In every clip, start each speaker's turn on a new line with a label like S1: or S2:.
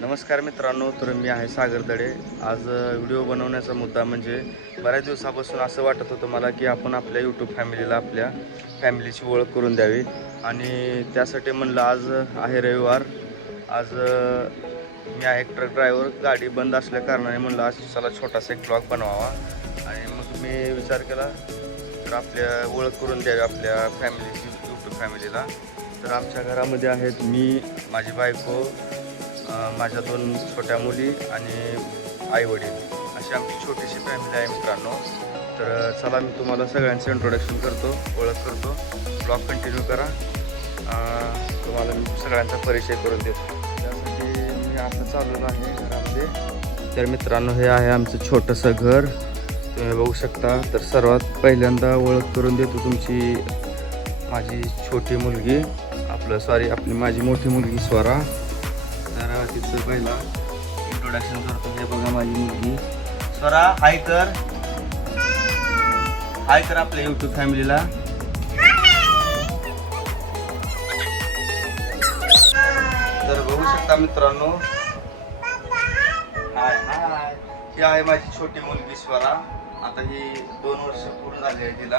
S1: नमस्कार मित्रांनो तर मी आहे सागर दडे. आज व्हिडिओ बनवण्याचा मुद्दा म्हणजे बऱ्याच दिवसापासून असं वाटत होतं मला की आपण आपल्या यूट्यूब फॅमिलीला आपल्या फॅमिलीची ओळख करून द्यावी. आणि त्यासाठी म्हणलं आज आहे रविवार. आज मी आहे एक ट्रक ड्रायव्हर. गाडी बंद असल्या कारणाने म्हणलं आज चला छोटासा एक ब्लॉग बनवावा. आणि मग मी विचार केला तर आपल्या ओळख करून द्यावी आपल्या फॅमिलीची यूट्यूब फॅमिलीला. तर आमच्या घरामध्ये आहेत मी माझी बायको माझ्या दोन छोट्या मुली आणि आईवडील. अशी आमची छोटीशी फॅमिली आहे मित्रांनो. तर चला मी तुम्हाला सगळ्यांचं इंट्रोडक्शन करतो ओळख करतो. ब्लॉग कंटिन्यू करा. तुम्हाला मी सगळ्यांचा परिचय करून देतो. त्यासाठी मी असं चाललेलो आहे घरामध्ये. तर मित्रांनो हे आहे आमचं छोटंसं घर. तुम्ही बघू शकता. तर सर्वात पहिल्यांदा ओळख करून देतो तुमची माझी छोटी मुलगी. आपलं सॉरी आपली माझी मोठी मुलगी स्वरा. तिचं पहिला इंट्रोडक्शन करतो. हे बघा माझी मुलगी. स्वरा हाय कर. हाय कर आपल्या यूट्यूब फॅमिलीला तर बघू शकता मित्रांनो. हाय हाय ही आहे माझी छोटी मुलगी स्वरा. आता ही दोन वर्ष पूर्ण झाली आहे तिला.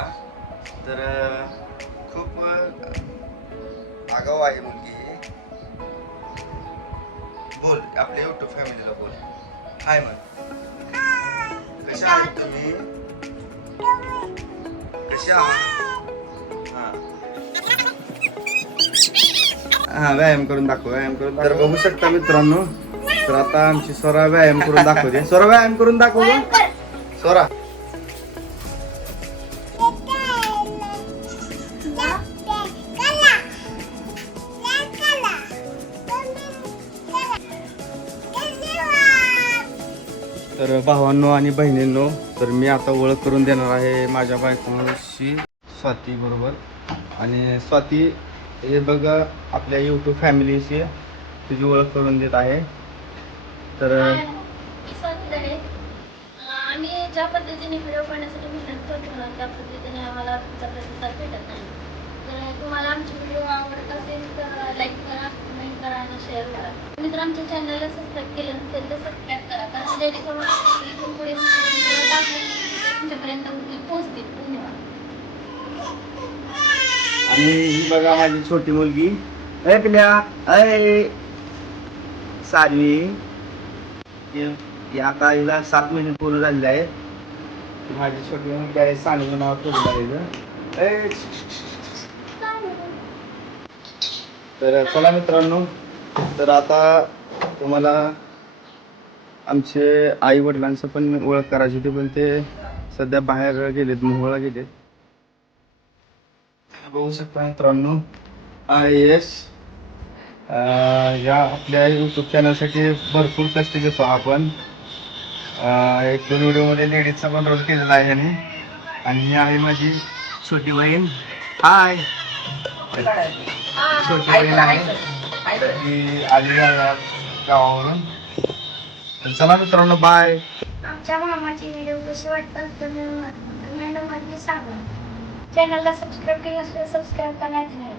S1: तर खूप आगाऊ आहे मुलगी बोल आपल्या युट्यूब फॅमिलीला बोल. हाय मग कशा आहात तुम्ही? कशा आहात? हा. व्यायाम करून दाखव व्यायाम करून तर बघू शकता मित्रांनो तर आता आमची स्वरा व्यायाम करून दाखवते. स्वरा व्यायाम करून दाखव. स्वरा. तर भावांनो आणि बहिणींनो तर मी आता ओळख करून देणार आहे माझ्या बायकोशी स्वाती बरोबर. आणि स्वाती हे बघा आपल्या यूट्यूब फॅमिलीशी तुझी ओळख करून देत आहे. तर
S2: आम्ही ज्या पद्धतीने व्हिडिओ करण्यासाठी मेहनत करतो ना त्या पद्धतीने आम्हाला तुमचा प्रतिसाद भेटत नाही. तर तुम्हाला आमचे व्हिडिओ आवडत असेल तर लाईक करा कमेंट करा आणि शेअर करा. तुम्ही जर आमच्या चॅनलला सबस्क्राईब केलं नसेल तर सबस्क्राईब जेणेकरून इथून पुढे व्हिडिओ टाकले की तुमच्यापर्यंत पोहोचतील धन्यवाद
S1: आणि ही बघा माझी छोटी मुलगी. ए पिल्या. अय सानवी. ही- आता हिला सात महिने पूर्ण झालेले आहेत. माझी छोटी मुलगी आहे सांगू नाव पूर्ण झालेलं तर चला मित्रांनो तर आता तुम्हाला आमचे आई वडिलांचं पण ओळख करायची होती पण ते सध्या बाहेर गेलेत मोहोळा गेलेत. बघू शकता मित्रांनो आय एस या आपल्या यूट्यूब चॅनलसाठी भरपूर कष्ट घेतो आपण. एक दोन व्हिडिओमध्ये लेडीजचा पण रोल केलेला आहे याने आणि ही आहे माझी छोटी बहीण. हाय. छोटी बहीण आहे. ती आली गावावरून. तर चला मित्रांनो बाय
S2: आमच्या मामाची व्हिडिओ कशी वाटतात तर मॅडमांनी सांगा. चॅनलला सबस्क्राईब केलं असेल सबस्क्राईब करायचं नाही.